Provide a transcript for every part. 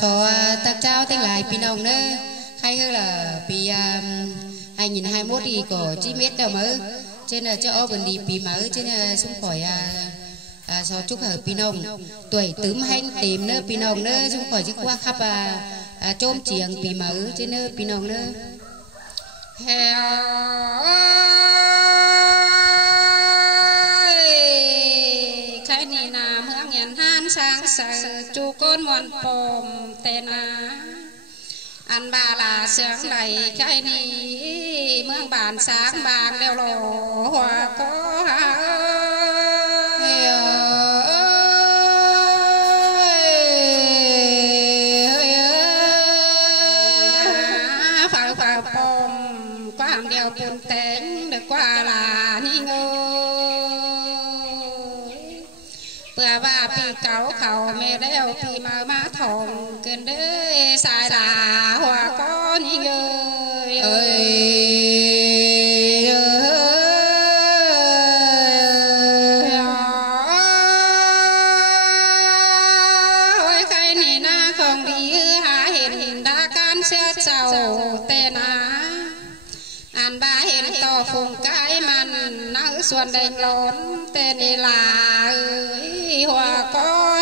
số tác trao tiếng lại pin ông nữa hay hơn là pi 2021 thì có chi biết đâu mới trên là cho vấn đề pi mới trên là xung khỏi số chúc hợp pin ông tuổi tứ hành tìm nữa pin ông nữa xung khỏi chứ qua khắp trôm chiềng pi mới trên nữa pin ông nữa cái này là mương nhận han sáng sờ chu con mòn pom tên ăn ba là sướng đầy cái này mương bản sáng bàn đều lộ hoa có phải phải pom qua hàm điều buồn tên được qua là ni ngơ bữa ba pi cáo khẩu mẹ đeo pi mà má thòng cơn đế sai là hoa có ni ngơi ơi cái này na không đi há hiện đã can sẽ giàu tên ăn ba hiện to phùng cái man nắng xuân đèn lón tên này là ơi hoa có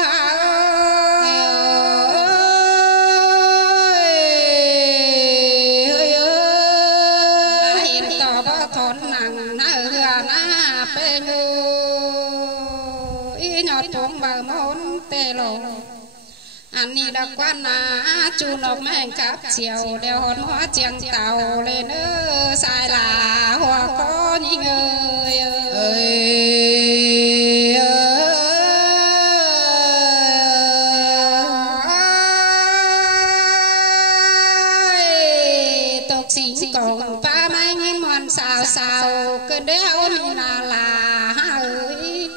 hiện to bó thốn nặng nở na pe ngư nhọt xuống bờ món tê lộ anh đi đặc quan chu nộp mèn cáp chiều đeo hòn hóa chiêng tàu lên sai là hoa có những người tục sinh còn ba mai nghìn mòn xào xào cơn đeo là ơi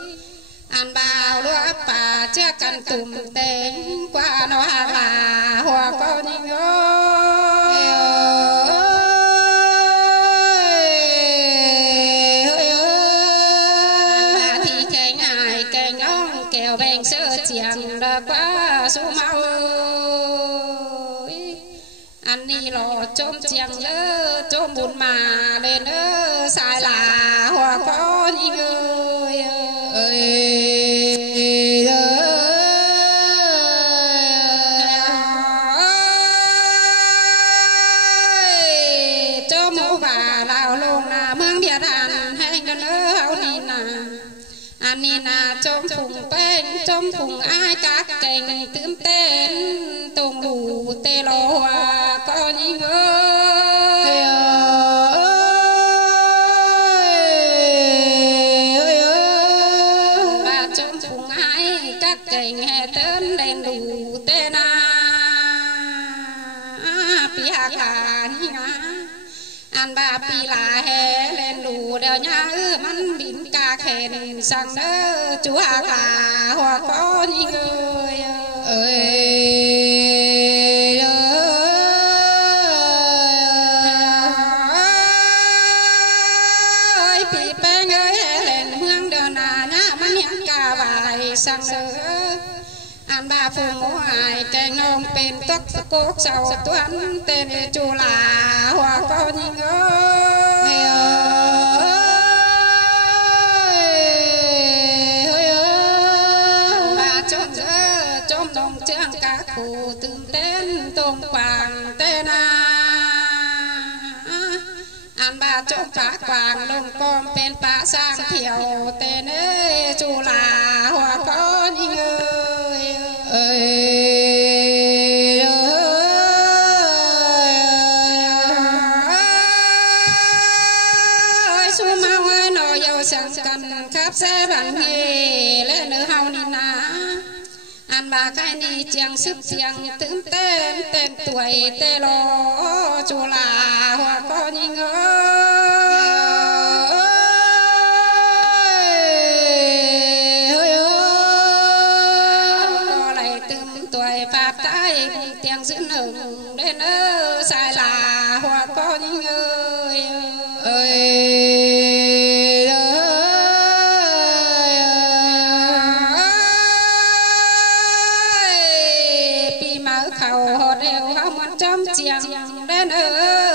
ăn bao đũa bà chưa cần tùm tên qua nó là hoa có những thì cái ngài cái ngóng kèo bèn sơ chiang đã qua su mau ăn đi lò chôm chiang nhớ chôm bùn mà lên sai là hoa có những người cho mẫu và lão lông là mương địa đàn hay gần hậu nina trong phùng bên trong phùng ai các cành tươm tên tùng đủ tê lô hoa có những và trong phùng ai các cành hè tên đèn đủ tê na pi hà cả ăn ba pi là hè lên đủ đeo nhá mắn bím ca khen sang đỡ chú hà cả hoa có những người ơi pi beng ơi hè lên mương đơn à nhá mắn nhắn ca vài sang đỡ ăn ba phù mô ai cái nông bên tóc cốt sầu tuấn tên chú là hoa có những ba chôn giữa trong đồng trương các cụ từng tên tôm quàng tên ăn ba chôn phá quàng lông con bên phá sang thiểu tên chú là hoa có những sang cần khắp xe bản nghề lên nữ hậu nina ăn ba cái ni chiang sức chiang tướng tên tên tuổi tê lô chú là hoa có những có lại tướng tuổi phát tay tiếng giữ nừng đến sai là hoa có những trong chiang đen ơi